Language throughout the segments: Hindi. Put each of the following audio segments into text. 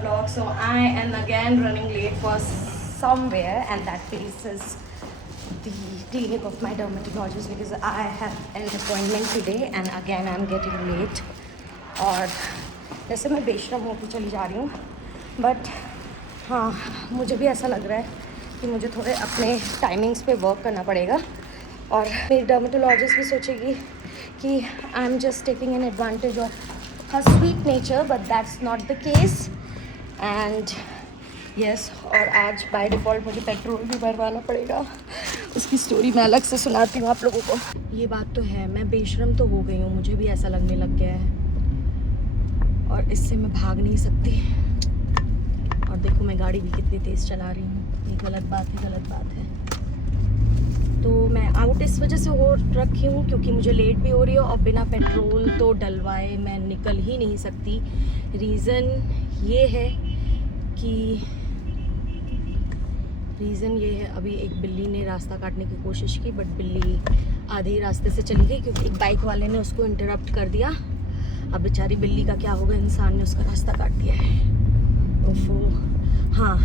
vlog. So I am again running late for somewhere, and that place is the clinic of my dermatologist because I have an appointment today and again I'm getting late. और जैसे मैं बेशरम होती चली जा रही हूँ, बट हाँ मुझे भी ऐसा लग रहा है कि मुझे थोड़े अपने टाइमिंग्स पे वर्क करना पड़ेगा. और मेरी डर्मेटोलॉजिस्ट भी सोचेगी कि I am just taking an advantage of her sweet nature, but that's not the case. And yes, और आज बाय डिफ़ॉल्ट मुझे पेट्रोल भी भरवाना पड़ेगा. उसकी स्टोरी मैं अलग से सुनाती हूँ आप लोगों को. ये बात तो है, मैं बेशरम तो हो गई हूँ, मुझे भी ऐसा लगने लग गया है और इससे मैं भाग नहीं सकती. और देखो मैं गाड़ी भी कितनी तेज़ चला रही हूँ. ये गलत बात है. तो मैं आउट इस वजह से हो रखी हूँ क्योंकि मुझे लेट भी हो रही है और बिना पेट्रोल तो डलवाए मैं निकल ही नहीं सकती. रीज़न ये है अभी एक बिल्ली ने रास्ता काटने की कोशिश की, बट बिल्ली आधे रास्ते से चली गई क्योंकि एक बाइक वाले ने उसको इंटरप्ट कर दिया. अब बेचारी बिल्ली का क्या होगा, इंसान ने उसका रास्ता काट दिया है. ओफो. हाँ,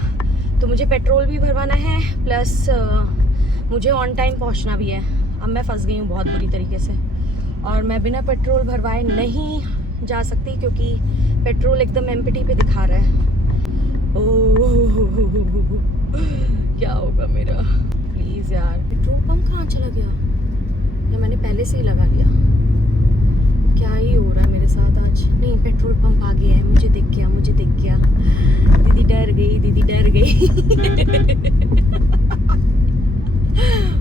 तो मुझे पेट्रोल भी भरवाना है, प्लस मुझे ऑन टाइम पहुंचना भी है. अब मैं फंस गई हूँ बहुत बुरी तरीके से और मैं बिना पेट्रोल भरवाए नहीं जा सकती क्योंकि पेट्रोल एकदम एम्प्टी पे दिखा रहा है. ओह क्या होगा मेरा. प्लीज़ यार, पेट्रोल पंप कहाँ चला गया या मैंने पहले से ही लगा लिया. क्या ही हो रहा है मेरे साथ आज. नहीं, पेट्रोल पंप आ गया है, मुझे दिख गया. दीदी डर गई.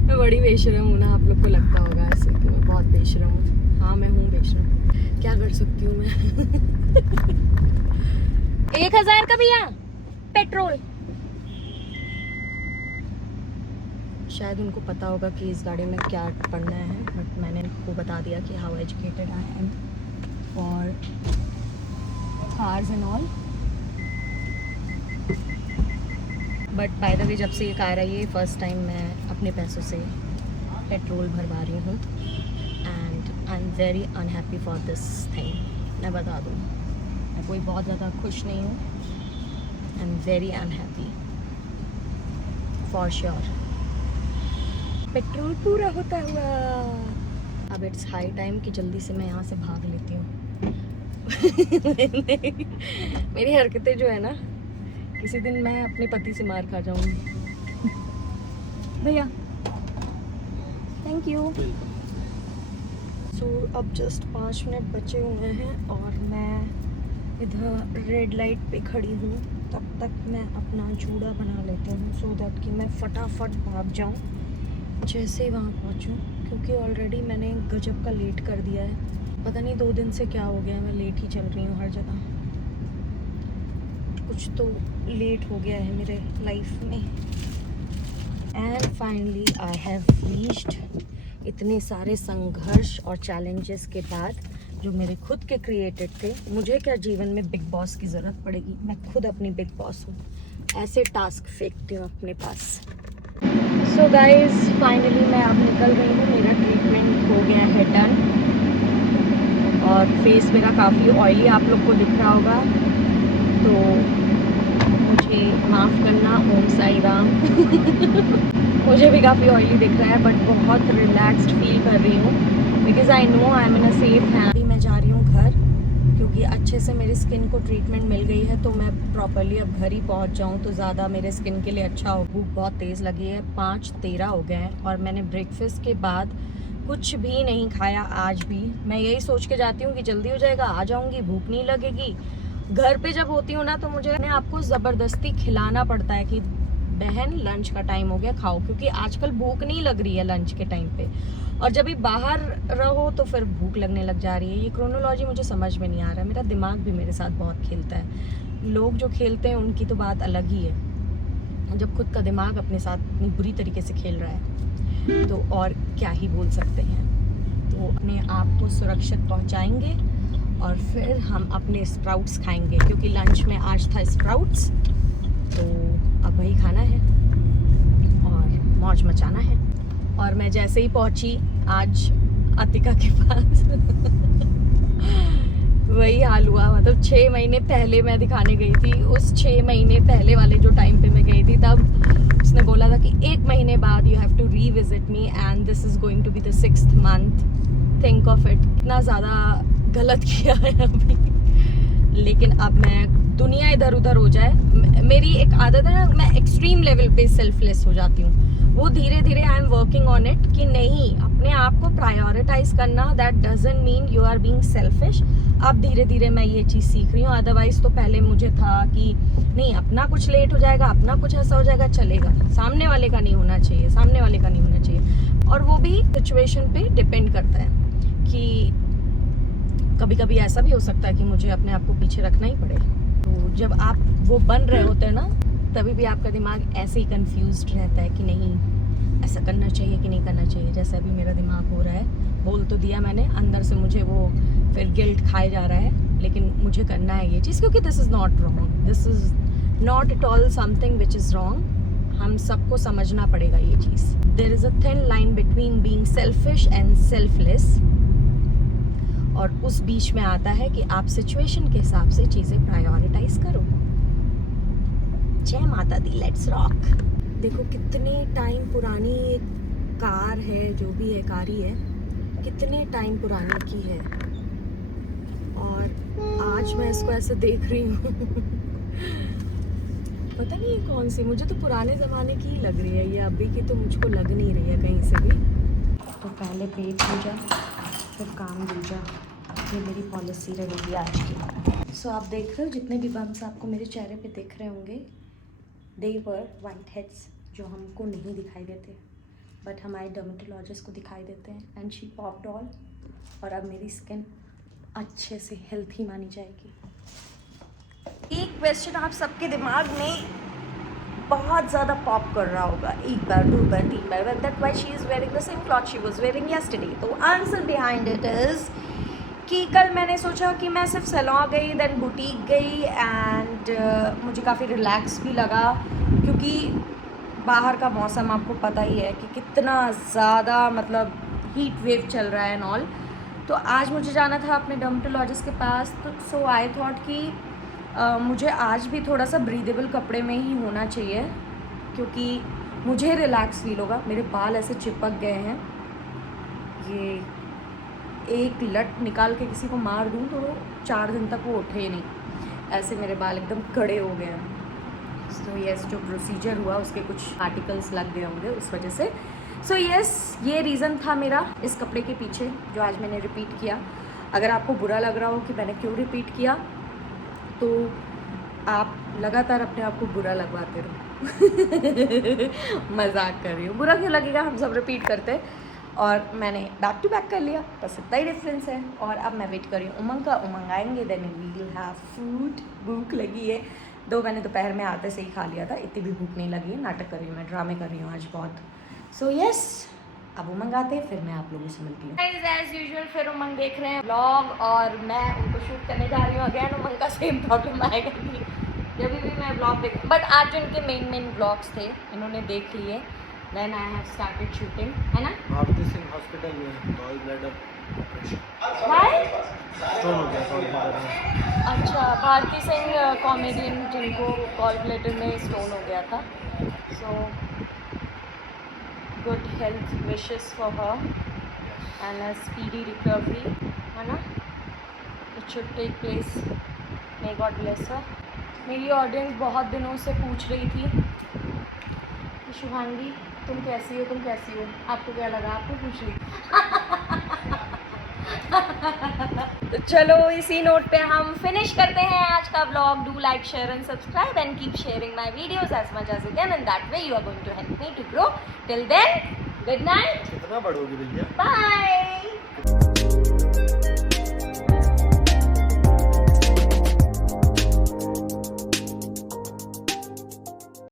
मैं बड़ी बेशरम हूँ ना, आप लोग को लगता होगा ऐसे कि मैं बहुत बेशरम हूँ. हाँ मैं हूँ बेशरम, क्या कर सकती हूँ मैं. 1000 का भैया पेट्रोल. शायद उनको पता होगा कि इस गाड़ी में क्या पढ़ना है, बट मैंने उनको बता दिया कि how educated I am for cars and all. But by the way, जब से ये कार आई है फर्स्ट टाइम मैं अपने पैसों से पेट्रोल भरवा रही हूँ and I am very unhappy for this thing. मैं बता दूँ, मैं कोई बहुत ज़्यादा खुश नहीं हूँ. I am very unhappy for sure. Petrol पूरा होता हुआ. अब इट्स हाई टाइम कि जल्दी से मैं यहाँ से भाग लेती हूँ. मेरी हरकतें जो है ना, किसी दिन मैं अपने पति से मार खा जाऊंगी. भैया थैंक यू. सो अब जस्ट 5 मिनट बचे हुए हैं और मैं इधर रेड लाइट पे खड़ी हूँ. तब तक मैं अपना जूड़ा बना लेती हूँ सो दैट कि मैं फटाफट भाग जाऊँ जैसे ही वहाँ पहुँचूँ, क्योंकि ऑलरेडी मैंने गजब का लेट कर दिया है. पता नहीं 2 दिन से क्या हो गया है, मैं लेट ही चल रही हूँ हर जगह. कुछ तो लेट हो गया है मेरे लाइफ में. And finally I have reached. इतने सारे संघर्ष और चैलेंजेस के बाद, जो मेरे खुद के क्रिएटेड थे. मुझे क्या जीवन में बिग बॉस की ज़रूरत पड़ेगी, मैं खुद अपनी बिग बॉस हूँ. ऐसे टास्क फेंकती हूँ अपने पास. सो गाइज फाइनली मैं अब निकल रही हूँ. मेरा ट्रीटमेंट हो गया है डन और फेस मेरा काफ़ी ऑयली आप लोग को दिख रहा होगा, तो मुझे माफ़ करना. ओम साई राम. मुझे भी काफ़ी ऑयली दिख रहा है, बट बहुत रिलैक्स्ड फील कर रही हूँ because I know I am in a safe hand. अभी मैं जा रही हूँ घर क्योंकि अच्छे से मेरी स्किन को ट्रीटमेंट मिल गई है, तो मैं प्रॉपरली अब घर ही पहुँच जाऊँ तो ज़्यादा मेरे स्किन के लिए अच्छा हो. भूख बहुत तेज़ लगी है. 5:13 हो गए हैं और मैंने ब्रेकफास्ट के बाद कुछ भी नहीं खाया आज भी. मैं यही सोच के जाती हूँ कि जल्दी हो जाएगा, आ जाऊँगी, भूख नहीं लगेगी. घर पे जब होती हूँ ना तो मुझे अपने आपको ज़बरदस्ती खिलाना पड़ता है कि बहन लंच का टाइम हो गया, खाओ, क्योंकि आजकल भूख नहीं लग रही है लंच के टाइम पे. और जब भी बाहर रहो तो फिर भूख लगने लग जा रही है. ये क्रोनोलॉजी मुझे समझ में नहीं आ रहा है. मेरा दिमाग भी मेरे साथ बहुत खेलता है. लोग जो खेलते हैं उनकी तो बात अलग ही है, जब खुद का दिमाग अपने साथ इतनी बुरी तरीके से खेल रहा है तो और क्या ही बोल सकते हैं. तो अपने आप को सुरक्षित पहुंचाएंगे और फिर हम अपने स्प्राउट्स खाएंगे क्योंकि लंच में आज था स्प्राउट्स, तो अब वही खाना है और मौज मचाना है. और मैं जैसे ही पहुंची आज अतिका के पास वही हाल हुआ। मतलब 6 महीने पहले मैं दिखाने गई थी, उस 6 महीने पहले वाले जो टाइम पे मैं गई थी तब उसने बोला था कि 1 महीने बाद you have to revisit me and this is going to be the 6th month. Think of it, इतना ज़्यादा गलत किया है अभी। लेकिन अब मैं दुनिया इधर उधर हो जाए, मेरी एक आदत है ना, मैं एक्सट्रीम लेवल पे सेल्फलेस हो जाती हूँ। वो धीरे धीरे I am working on it कि नहीं, अपने आप को प्रायोरिटाइज करना, that doesn't mean you are being selfish. अब धीरे धीरे मैं ये चीज़ सीख रही हूँ। अदरवाइज तो पहले मुझे था कि नहीं, अपना कुछ लेट हो जाएगा, अपना कुछ ऐसा हो जाएगा, चलेगा, सामने वाले का नहीं होना चाहिए, सामने वाले का नहीं होना चाहिए। और वो भी सिचुएशन पे डिपेंड करता है कि कभी कभी ऐसा भी हो सकता है कि मुझे अपने आप को पीछे रखना ही पड़े। तो जब आप वो बन रहे होते हैं ना, तभी भी आपका दिमाग ऐसे ही कंफ्यूज्ड रहता है कि नहीं, ऐसा करना चाहिए कि नहीं करना चाहिए। जैसे अभी मेरा दिमाग हो रहा है, बोल तो दिया मैंने, अंदर से मुझे वो फिर गिल्ट खाए जा रहा है, लेकिन मुझे करना है ये चीज़, क्योंकि this is not wrong, this is not at all something which is wrong. हम सबको समझना पड़ेगा ये चीज़। There is a thin line between being selfish and selfless, और उस बीच में आता है कि आप सिचुएशन के हिसाब से चीज़ें प्रायोरिटाइज करो। जय माता दी, लेट्स रॉक। देखो कितने टाइम पुरानी एक कार है, जो भी है कार ही है, कितने टाइम पुरानी की है, और आज मैं इसको ऐसे देख रही हूँ पता नहीं ये कौन सी, मुझे तो पुराने ज़माने की ही लग रही है ये, अभी की तो मुझको लग नहीं रही है कहीं से भी। तो पहले पेट पूजा फिर काम दूजा, ये मेरी पॉलिसी रहेगी आज की। सो आप देख रहे हो जितने भी बम्स आपको मेरे चेहरे पे दिख रहे होंगे, दे वर वाइट हेड्स, जो हमको नहीं दिखाई देते बट हमारे डर्मेटोलॉजिस्ट को दिखाई देते हैं। एंड शी पॉप्ड ऑल, और अब मेरी स्किन अच्छे से हेल्थी मानी जाएगी। एक क्वेश्चन आप सबके दिमाग में बहुत ज़्यादा पॉप कर रहा होगा, एक बार, 2 बार, 3 बार, that why she is wearing the same cloth she was wearing yesterday. तो आंसर बिहाइंड इट इज़ कि कल मैंने सोचा कि मैं सिर्फ सैलून गई, देन बुटीक गई, एंड मुझे काफ़ी रिलैक्स भी लगा, क्योंकि बाहर का मौसम आपको पता ही है कि कितना ज़्यादा मतलब हीट वेव चल रहा है एंड ऑल। तो आज मुझे जाना था अपने डर्मेटोलॉजिस्ट के पास, तो सो आई थॉट कि मुझे आज भी थोड़ा सा ब्रीदेबल कपड़े में ही होना चाहिए, क्योंकि मुझे रिलैक्स फील होगा। मेरे बाल ऐसे चिपक गए हैं, ये एक लट निकाल के किसी को मार दूँ तो 4 दिन तक वो उठे नहीं, ऐसे मेरे बाल एकदम कड़े हो गए हैं। सो यस, जो प्रोसीजर हुआ उसके कुछ आर्टिकल्स लग गए होंगे उस वजह से। सो यस, ये रीज़न था मेरा इस कपड़े के पीछे जो आज मैंने रिपीट किया। अगर आपको बुरा लग रहा हो कि मैंने क्यों रिपीट किया, तो आप लगातार अपने आप को बुरा लगवाते रहो मजाक कर रही हूँ, बुरा क्यों लगेगा, हम सब रिपीट करते हैं। और मैंने बैक टू बैक कर लिया, बस इतना ही डिफरेंस है। और अब मैं वेट कर रही हूँ उमंग का, उमंग आएंगे then we will have food. भूख लगी है, दो मैंने दोपहर में आते से ही खा लिया था, इतनी भी भूख नहीं लगी है, नाटक कर रही हूँ मैं, ड्रामे कर रही हूँ आज बहुत। सो यस, अब उमंग आते हैं, फिर मैं आप लोगों से मिलती हूँ। एज यूजुअल फिर उमंग देख रहे हैं ब्लॉग, और मैं उनको शूट करने जा रही हूँ अगेन। उमंग का सेम प्रॉब्लम आएगा कि जब भी मैं ब्लॉग देख, बट आज जो इनके मेन ब्लॉग्स थे इन्होंने देख लिए, then I have started shooting, है ना। भारती सिंह हॉस्पिटल में गॉल ब्लैडर हाय, स्टोन हो गया गॉल ब्लैडर में। अच्छा, भारती सिंह कॉमेडियन जिनको गॉल ब्लैडर में स्टोन हो गया था। So good health wishes for her and a speedy recovery, है ना। It should take place, may God bless her. मेरी ऑडियंस बहुत दिनों से पूछ रही थी कि शुभांगी तुम कैसी हो, तुम कैसी हो, आपको क्या लगा, आपको पूछ रही तो चलो इसी नोट पे हम फिनिश करते हैं आज का vlog. Do like, share and subscribe and keep sharing my videos as much as you can, and that way you are going to help me to grow. Till then, good night, कितना बड़ोगी भैया, बाय।